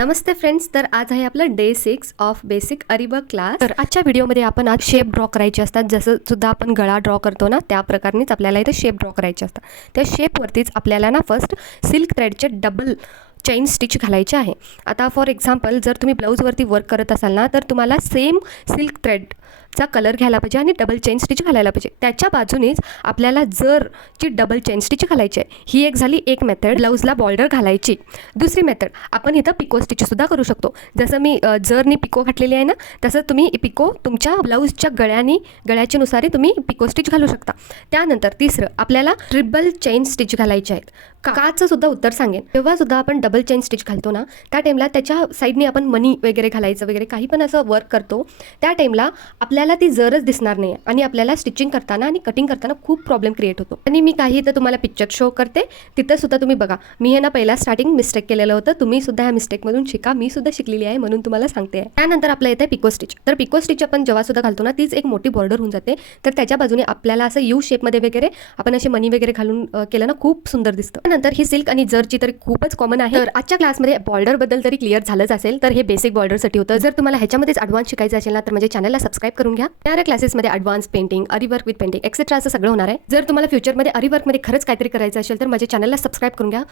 नमस्ते friends, तर आज आहे आपलं डे 6 ऑफ बेसिक अरीवर्क क्लास। तर आजच्या व्हिडिओमध्ये आपण आज शेप ड्रॉ करायचे असतात, जसं सुद्धा आपण गळा ड्रॉ करतो ना त्या प्रकारेच आपल्याला इथे शेप ड्रॉ करायचे असतात। त्या शेपवरतीच आपल्याला ना फर्स्ट सिल्क थ्रेडचे डबल चेन स्टिच घालायचे आहे। आता फॉर एक्झाम्पल जर तुम्ही ब्लाऊजवरती वर्क करत असाल ना तर तुम्हाला सेम सिल्क थ्रेडचा कलर घ्यायला पाहिजे आणि डबल चेन स्टिच घालायला पाहिजे। त्याच्या बाजूनेच आपल्याला जरची डबल चेन स्टिच घालायची आहे। ही एक झाली एक मेथड ब्लाऊजला बॉर्डर घालायची। दुसरी मेथड आपण इथं पिको स्टिचसुद्धा करू शकतो। जसं मी जरनी पिको घातलेली आहे ना तसं तुम्ही पिको तुमच्या ब्लाऊजच्या गळ्याच्या नुसार तुम्ही पिको स्टिच घालू शकता। त्यानंतर तिसरं आपल्याला ट्रिपल चेन स्टिच घालायचे आहेत। काचं सुद्धा उत्तर सांगेन। तेव्हा सुद्धा आपण डबल चेन स्टिच घालतो ना त्या टाईमला त्याच्या साईडने आपण मनी वगैरे घालायचं वगैरे काही पण असं वर्क करतो त्या टाईमला आपल्याला ती जरच दिसणार नाही आणि आपल्याला स्टिचिंग करताना आणि कटिंग करताना खूप प्रॉब्लेम क्रिएट होतो। आणि मी काही इथं तुम्हाला पिक्चर शो करते, तिथं सुद्धा तुम्ही बघा। मी हे ना पहिला स्टार्टिंग मिस्टेक केलेलं होतं, तुम्ही सुद्धा ह्या मिस्टेकमधून शिका। मी सुद्धा शिकलेली आहे म्हणून तुम्हाला सांगते। त्यानंतर आपल्या इथे पिको स्टिच। तर पिको स्टिच आपण जेव्हा सुद्धा घालतो ना तीच एक मोठी बॉर्डर होऊन जाते, तर त्याच्या बाजूने आपल्याला असं यू शेपमध्ये वगैरे आपण असे मनी वगैरे घालून केलं ना खूप सुंदर दिसतं। त्यानंतर ही सिल्क आणि जरची तर खूपच कॉमन आहे। तर आजच्या क्लासमध्ये बॉर्डर बद्दल तरी क्लिअर झालंच असेल, तर हे बेसिक बॉर्डरसाठी होतं। जर तुम्हाला ह्याच्यामध्येच ॲडव्हान्स शिकायचं असेल ना तर माझ्या चॅनलला सबस्क्राईब करून घ्या। त्या क्लासेसमध्ये ॲडव्हान्स पेंटिंग, अरीवर्क विथ पेंटिंग एक्सेट्रा असं सगळं होणार आहे। जर तुम्हाला फ्युचरमध्ये अरीवर्कमध्ये खरंच काहीतरी करायचं असेल तर माझ्या चॅनलला सबस्क्राईब करून घ्या।